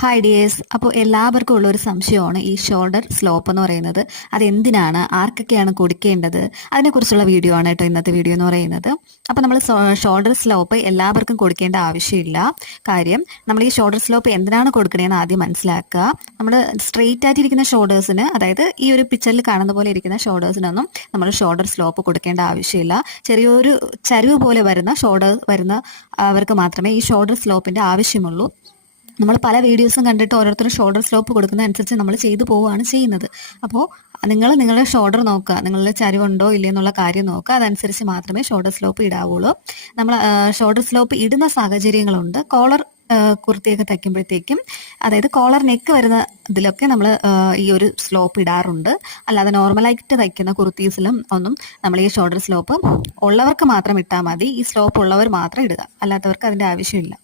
Hi dears. അപ്പോൾ എല്ലാവർക്കും ഉള്ളൊരു സംശയമാണ് ഈ ഷോൾഡർ സ്ലോപ്പ് എന്ന് പറയുന്നത്. അതെന്തിനാണ്, ആർക്കൊക്കെയാണ് കൊടുക്കേണ്ടത്, അതിനെക്കുറിച്ചുള്ള വീഡിയോ ആണ് കേട്ടോ ഇന്നത്തെ വീഡിയോ എന്ന് പറയുന്നത്. അപ്പോൾ നമ്മൾ ഷോൾഡർ സ്ലോപ്പ് എല്ലാവർക്കും കൊടുക്കേണ്ട ആവശ്യമില്ല. കാര്യം നമ്മൾ ഈ ഷോൾഡർ സ്ലോപ്പ് എന്തിനാണ് കൊടുക്കണതെന്ന് ആദ്യം മനസ്സിലാക്കുക. നമ്മൾ സ്ട്രെയിറ്റ് ആയിട്ടിരിക്കുന്ന ഷോൾഡേഴ്സിന്, അതായത് ഈ ഒരു പിക്ചറിൽ കാണുന്ന പോലെ ഇരിക്കുന്ന ഷോൾഡേഴ്സിനൊന്നും നമ്മൾ ഷോൾഡർ സ്ലോപ്പ് കൊടുക്കേണ്ട ആവശ്യമില്ല. ചെറിയൊരു ചരിവ് പോലെ വരുന്ന ഷോൾഡർ വരുന്ന അവർക്ക് മാത്രമേ ഈ ഷോൾഡർ സ്ലോപ്പിൻ്റെ ആവശ്യമുള്ളൂ. നമ്മൾ പല വീഡിയോസും കണ്ടിട്ട് ഓരോരുത്തരും ഷോൾഡർ സ്ലോപ്പ് കൊടുക്കുന്നതനുസരിച്ച് നമ്മൾ ചെയ്തു പോവുകയാണ് ചെയ്യുന്നത്. അപ്പോൾ നിങ്ങളുടെ ഷോൾഡർ നോക്കുക, നിങ്ങളുടെ ചരിവുണ്ടോ ഇല്ലയെന്നുള്ള കാര്യം നോക്കുക. അതനുസരിച്ച് മാത്രമേ ഷോൾഡർ സ്ലോപ്പ് ഇടാവുള്ളൂ. നമ്മൾ ഷോൾഡർ സ്ലോപ്പ് ഇടുന്ന സാഹചര്യങ്ങളുണ്ട്. കോളർ കുർത്തിയൊക്കെ തയ്ക്കുമ്പോഴത്തേക്കും, അതായത് കോളർ നെക്ക് വരുന്ന ഇതിലൊക്കെ നമ്മൾ ഈ ഒരു സ്ലോപ്പ് ഇടാറുണ്ട്. അല്ലാതെ നോർമലായിട്ട് തയ്ക്കുന്ന കുർത്തീസിലും ഒന്നും നമ്മൾ ഈ ഷോൾഡർ സ്ലോപ്പ് ഉള്ളവർക്ക് മാത്രം ഇട്ടാൽ മതി. ഈ സ്ലോപ്പ് ഉള്ളവർ മാത്രം ഇടുക, അല്ലാത്തവർക്ക് അതിൻ്റെ ആവശ്യമില്ല.